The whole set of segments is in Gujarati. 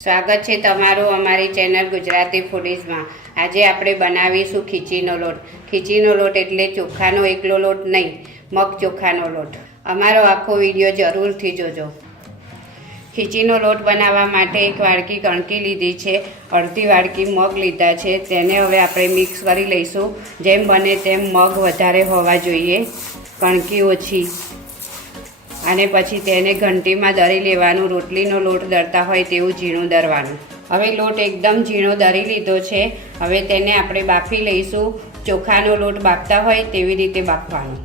સ્વાગત છે તમારું અમારી ચેનલ ગુજરાતી ફૂડીઝમાં। આજે આપણે બનાવીશું ખીચીનો લોટ। ખીચીનો લોટ એટલે ચોખાનો એકલો લોટ નહીં, મગ ચોખાનો લોટ। અમારો આખો વિડીયો જરૂરથી જોજો। ખીચીનો લોટ બનાવવા માટે એક વાડકી કણકી લીધી છે, અડધી વાડકી મગ લીધા છે। તેને હવે આપણે મિક્સ કરી લઈશું। જેમ બને તેમ મગ વધારે હોવા જોઈએ, કણકી ઓછી। અને પછી તેને ઘંટીમાં દળી લેવાનું। રોટલીનો લોટ દળતા હોય તેવું ઝીણું દળવાનું। હવે લોટ એકદમ ઝીણો દળી લીધો છે। હવે તેને આપણે બાફી લઈશું। ચોખાનો લોટ બાફતા હોય તેવી રીતે બાફવાનો।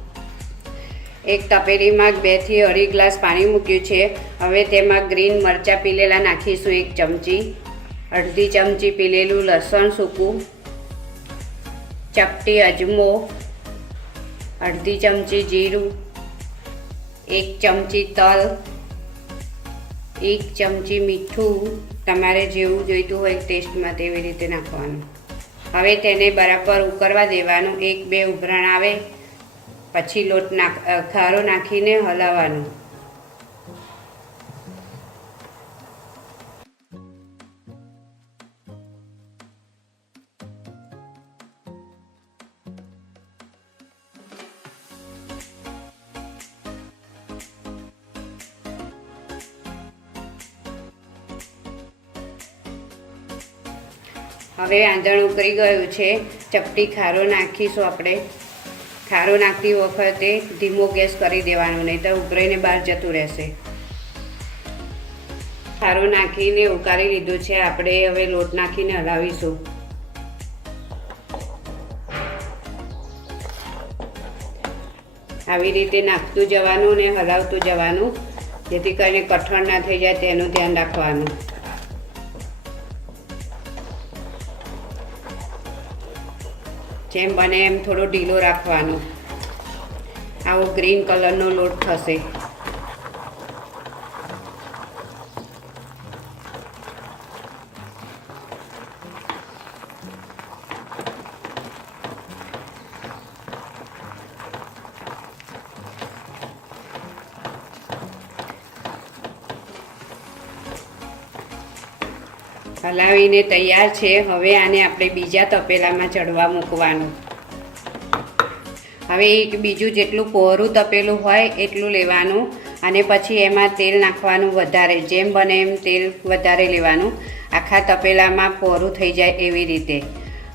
એક તપેલીમાં 2 થી 2.5 ગ્લાસ પાણી મૂક્યું છે। હવે તેમાં ગ્રીન મરચાં પીલેલા નાખીશું 1 ચમચી, અડધી ચમચી પીલેલું લસણ સૂકું, ચપટી અજમો, અડધી ચમચી જીરું, 1 ચમચી તલ, 1 ચમચી મીઠું, તમારે જેવું જોઈતું હોય ટેસ્ટમાં તેવી રીતે નાખવાનું। હવે તેને બરાબર ઉકળવા દેવાનું। 1-2 ઉભરાણ આવે પછી લોટ ખારો નાખીને હલાવવાનું। હવે આંધણ ઉકળી ગયું છે। ચપટી ખારો નાખીશું આપણે। ખારો નાખતી વખતે ધીમો ગેસ કરી દેવાનો, નહીં તો ઉભરાઈને બહાર જતું રહેશે। ખારો નાખીને ઉકાળી લીધું છે આપણે। હવે લોટ નાખીને હલાવીશું। આવી રીતે નાખતું જવાનું ને હલાવતું જવાનું, જેથી કરીને કઠણ ના થઈ જાય તેનું ધ્યાન રાખવાનું। જેમ બને એમ થોડો ઢીલો રાખવાનો। આવો ગ્રીન કલરનો લોટ થશે। હલાવીને તૈયાર છે। હવે આને આપણે બીજા તપેલામાં ચડવા મૂકવાનું। હવે એક બીજું જેટલું પહોળું તપેલું હોય એટલું લેવાનું, અને પછી એમાં તેલ નાખવાનું વધારે। જેમ બને એમ તેલ વધારે લેવાનું, આખા તપેલામાં પહોળું થઈ જાય એવી રીતે।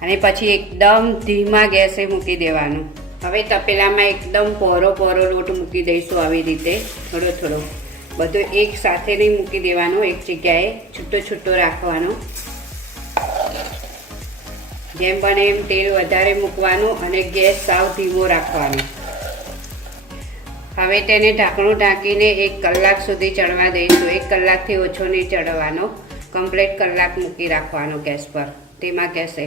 અને પછી એકદમ ધીમા ગેસે મૂકી દેવાનું। હવે તપેલામાં એકદમ પહોળો લોટ મૂકી દઈશું આવી રીતે, થોડો થોડો। બધું એક સાથે નહીં મૂકી દેવાનું, એક જગ્યાએ છૂટો રાખવાનો। જેમ બને એમ તેલ વધારે મૂકવાનું અને ગેસ સાવ ધીમો રાખવાનો। હવે તેને ઢાંકણું ઢાંકીને 1 કલાક સુધી ચડવા દઈશું। 1 કલાકથી ઓછો નહીં ચડવાનો, કમ્પ્લીટ કલાક મૂકી રાખવાનો ગેસ પર, ધીમા ગેસે।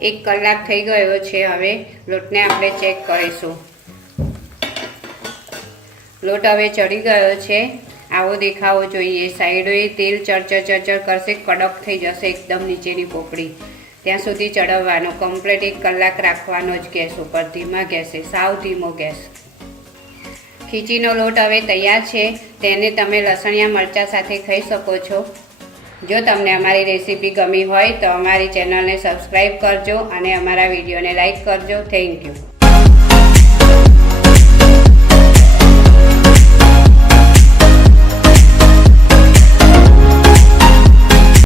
1 કલાક થઈ ગયો છે। હવે લોટને આપણે ચેક કરીશું। લોટ હવે ચડી ગયો છે। આવો દેખાવો જોઈએ। સાઈડોએ તેલ ચરચર કરશે, કડક થઈ જશે એકદમ નીચેની પોપડી, ત્યાં સુધી ચડવવાનો। કમ્પ્લીટ 1 કલાક રાખવાનો જ ગેસ ઉપર, ધીમા ગેસે, સાવ ધીમો ગેસ। ખીચીનો લોટ હવે તૈયાર છે। તેને તમે લસણિયા મરચાં સાથે ખાઈ શકો છો। જો તમને અમારી રેસીપી ગમી હોય તો અમારી ચેનલને સબસ્ક્રાઈબ કરજો અને અમારા વિડીયોને લાઈક કરજો। Thank you.